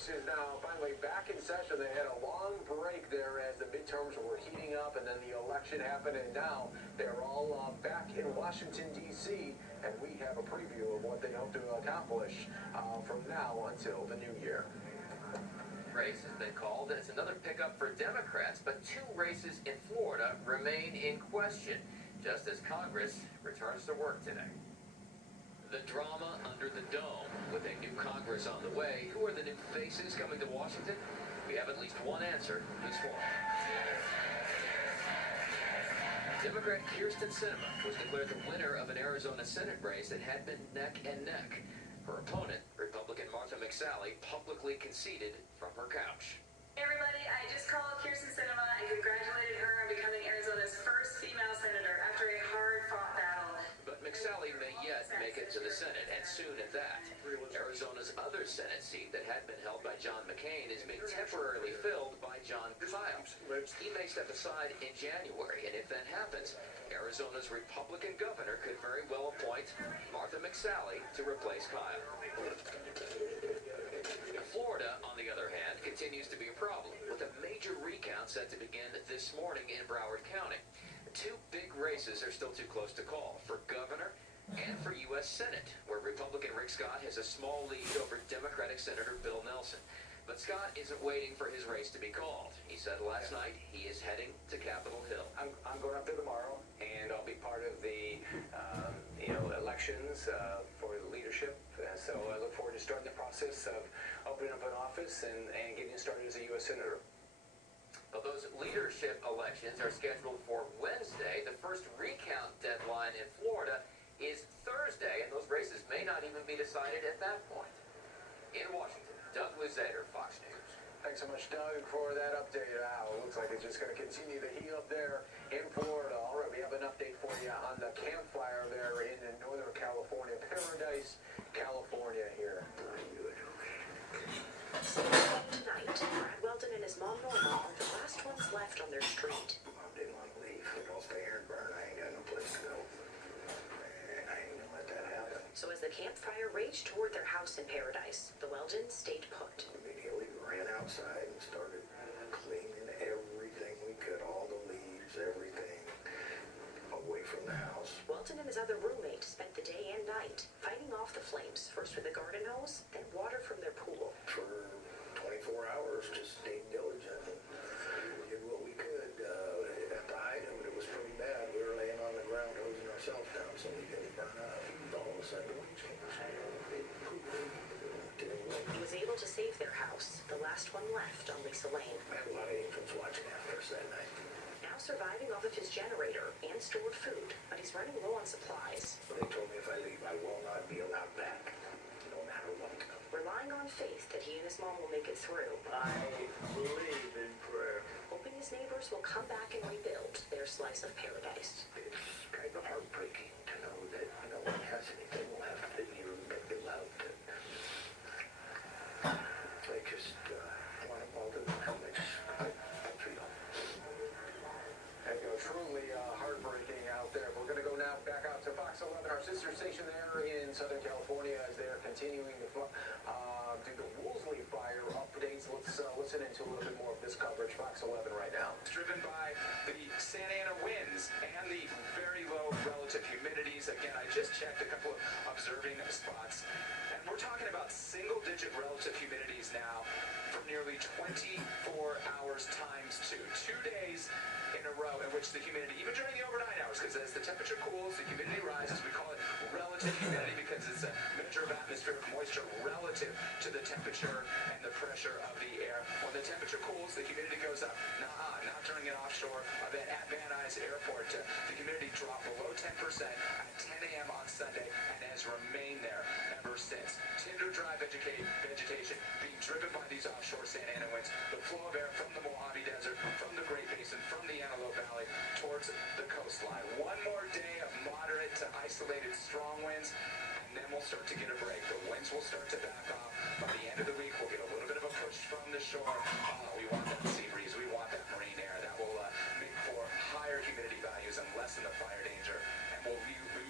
Congress is now finally back in session. They had a long break there as the midterms were heating up and then the election happened, and now they're all back in Washington, D.C., and we have a preview of what they hope to accomplish from now until the new year. Race has been called, and it's another pickup for Democrats, but two races in Florida remain in question, just as Congress returns to work today. The drama under the dome. With a new Congress on the way, who are the new faces coming to Washington? We have at least one answer this fall. Democrat Kyrsten Sinema was declared the winner of an Arizona Senate race that had been neck and neck. Her opponent, Republican Martha McSally, publicly conceded from her couch. Hey everybody, I just called Kyrsten Sinema and congratulated her on becoming Arizona's first female senator after a hard-fought battle. But McSally may yet make it to the Senate, and soon at that. Arizona's other Senate seat that had been held by John McCain is being temporarily filled by Jon Kyl. He may step aside in January, and if that happens, Arizona's Republican governor could very well appoint Martha McSally to replace Kyl. Florida, on the other hand, continues to be a problem, with a major recount set to begin this morning in Broward County. Two big races are still too close to call, for governor and for U.S. Senate, where Republican Rick Scott has a small lead over Democratic Senator Bill Nelson. But Scott isn't waiting for his race to be called. He said last night he is heading to Capitol Hill. I'm going up there tomorrow, and I'll be part of the elections for leadership. So I look forward to starting the process of opening up an office and getting started as a U.S. Senator. Well, those leadership elections are scheduled for Wednesday. The first recount deadline in Florida is Thursday, and those races may not even be decided at that point. In Washington, Doug Luzader, Fox News. Thanks so much, Doug, for that update. It looks like it's just going to continue to heat up there in Florida. All right, we have an update for you on the campfire there in Northern California, Paradise, California here. Tonight, Brad Weldon and his mom Norma are the last ones left on their street. Mom didn't want to leave. If I'll stay here and burn, I ain't got no place to go. And I ain't gonna let that happen. So as the campfire raged toward their house in Paradise, the Weldons stayed put. Immediately ran outside and started cleaning everything we could, all the leaves, everything, away from the house. Weldon and his other roommate spent the day and night fighting off the flames, first with a garden hose, then water from their pool. For 24 hours, just stayed diligent and did what we could. At the height of it, it was pretty bad. We were laying on the ground hosing ourselves down so we didn't burn up. All of a sudden, we changed. He was able to save their house, the last one left on Lisa Lane. We had a lot of angels watching after us that night. Now surviving off of his generator and stored food, but he's running low on supplies. They told me if I leave, I will not be allowed back, no matter what. Relying on faith that he and his mom will make it through. I believe in prayer. Hoping his neighbors will come back and rebuild their slice of paradise. It's kind of heartbreaking to know that no one has anything left that you beloved. I just want them all to know how much I feel. And truly heartbreaking out there. We're going to go now back out to Fox 11, our sister station there in Southern California, as they're continuing to do the Woolsey fire updates. Let's listen into a little bit more of this coverage. Fox 11 right now. Driven by the Santa Ana winds and the very low relative humidities. Again, I just checked a couple of observing spots, and we're talking about single-digit relative humidities now for nearly 24 hours times 2. 2 days in a row in which the humidity, even during the overnight hours, because as the temperature cools, the humidity rises. We call it relative humidity because it's a measure of atmospheric moisture relative to the temperature and the pressure of the air. When the temperature cools, the humidity goes up. Not during an offshore event at Van Nuys Airport. The humidity dropped below 10% at 10 a.m. on Sunday and has remained there ever since. Tinder dry vegetation being driven by these offshore Santa Ana winds. The flow of air from the Mojave Desert, from the Great Basin, from the Antelope Valley towards the coastline. One more day of moderate to isolated strong winds, and then we'll start to get a break. The winds will start to back off. By the end of the week, we'll get a little bit of a push from the shore. We want that sea breeze. We want that marine air. That will make for higher humidity values and lessen the fire